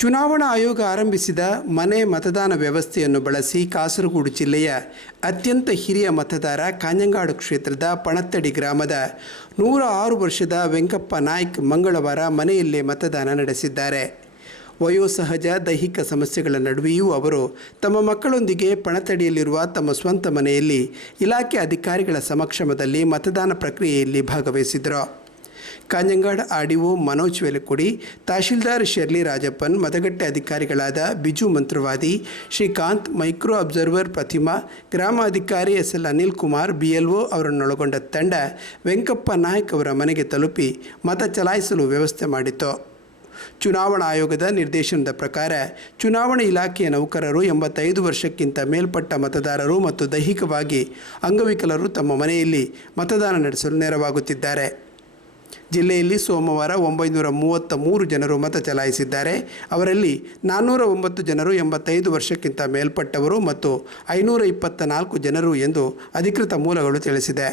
ಚುನಾವಣಾ ಆಯೋಗ ಆರಂಭಿಸಿದ ಮನೆ ಮತದಾನ ವ್ಯವಸ್ಥೆಯನ್ನು ಬಳಸಿ ಕಾಸರಗೋಡು ಜಿಲ್ಲೆಯ ಅತ್ಯಂತ ಹಿರಿಯ ಮತದಾರ ಕಾಂಜಂಗಾಡು ಕ್ಷೇತ್ರದ ಪಣತ್ತಡಿ ಗ್ರಾಮದ 106 ವರ್ಷದ ವೆಂಕಪ್ಪ ನಾಯ್ಕ್ ಮಂಗಳವಾರ ಮನೆಯಲ್ಲೇ ಮತದಾನ ನಡೆಸಿದ್ದಾರೆ. ವಯೋಸಹಜ ದೈಹಿಕ ಸಮಸ್ಯೆಗಳ ನಡುವೆಯೂ ಅವರು ತಮ್ಮ ಮಕ್ಕಳೊಂದಿಗೆ ಪಣತ್ತಡಿಯಲ್ಲಿರುವ ತಮ್ಮ ಸ್ವಂತ ಮನೆಯಲ್ಲಿ ಇಲಾಖೆ ಅಧಿಕಾರಿಗಳ ಸಮಕ್ಷಮದಲ್ಲಿ ಮತದಾನ ಪ್ರಕ್ರಿಯೆಯಲ್ಲಿ ಭಾಗವಹಿಸಿದರು. ಕಾಂಜಂಗಾಡ್ ಆರ್ಡಿಒ ಮನೋಜ್ ವೆಲಕೊಡಿ, ತಹಶೀಲ್ದಾರ್ ಶೆರ್ಲಿ ರಾಜಪ್ಪನ್, ಮತಗಟ್ಟೆ ಅಧಿಕಾರಿಗಳಾದ ಬಿಜು ಮಂತ್ರವಾದಿ, ಶ್ರೀಕಾಂತ್, ಮೈಕ್ರೋ ಅಬ್ಸರ್ವರ್ ಪ್ರತಿಮಾ, ಗ್ರಾಮಾಧಿಕಾರಿ ಎಸ್ಎಲ್ ಅನಿಲ್ ಕುಮಾರ್, ಬಿಎಲ್ಒ ಅವರನ್ನೊಳಗೊಂಡ ತಂಡ ವೆಂಕಪ್ಪ ನಾಯ್ಕ್ ಅವರ ಮನೆಗೆ ತಲುಪಿ ಮತ ಚಲಾಯಿಸಲು ವ್ಯವಸ್ಥೆ ಮಾಡಿತು. ಚುನಾವಣಾ ಆಯೋಗದ ನಿರ್ದೇಶನದ ಪ್ರಕಾರ ಚುನಾವಣಾ ಇಲಾಖೆಯ ನೌಕರರು 85 ವರ್ಷಕ್ಕಿಂತ ಮೇಲ್ಪಟ್ಟ ಮತದಾರರು ಮತ್ತು ದೈಹಿಕವಾಗಿ ಅಂಗವಿಕಲರು ತಮ್ಮ ಮನೆಯಲ್ಲಿ ಮತದಾನ ನಡೆಸಲು ನೆರವಾಗುತ್ತಿದ್ದಾರೆ. ಜಿಲ್ಲೆಯಲ್ಲಿ ಸೋಮವಾರ 933 ಜನರು ಮತ ಚಲಾಯಿಸಿದ್ದಾರೆ. ಅವರಲ್ಲಿ 409 ಜನರು 85 ವರ್ಷಕ್ಕಿಂತ ಮೇಲ್ಪಟ್ಟವರು ಮತ್ತು 524 ಜನರು ಎಂದು ಅಧಿಕೃತ ಮೂಲಗಳು ತಿಳಿಸಿದೆ.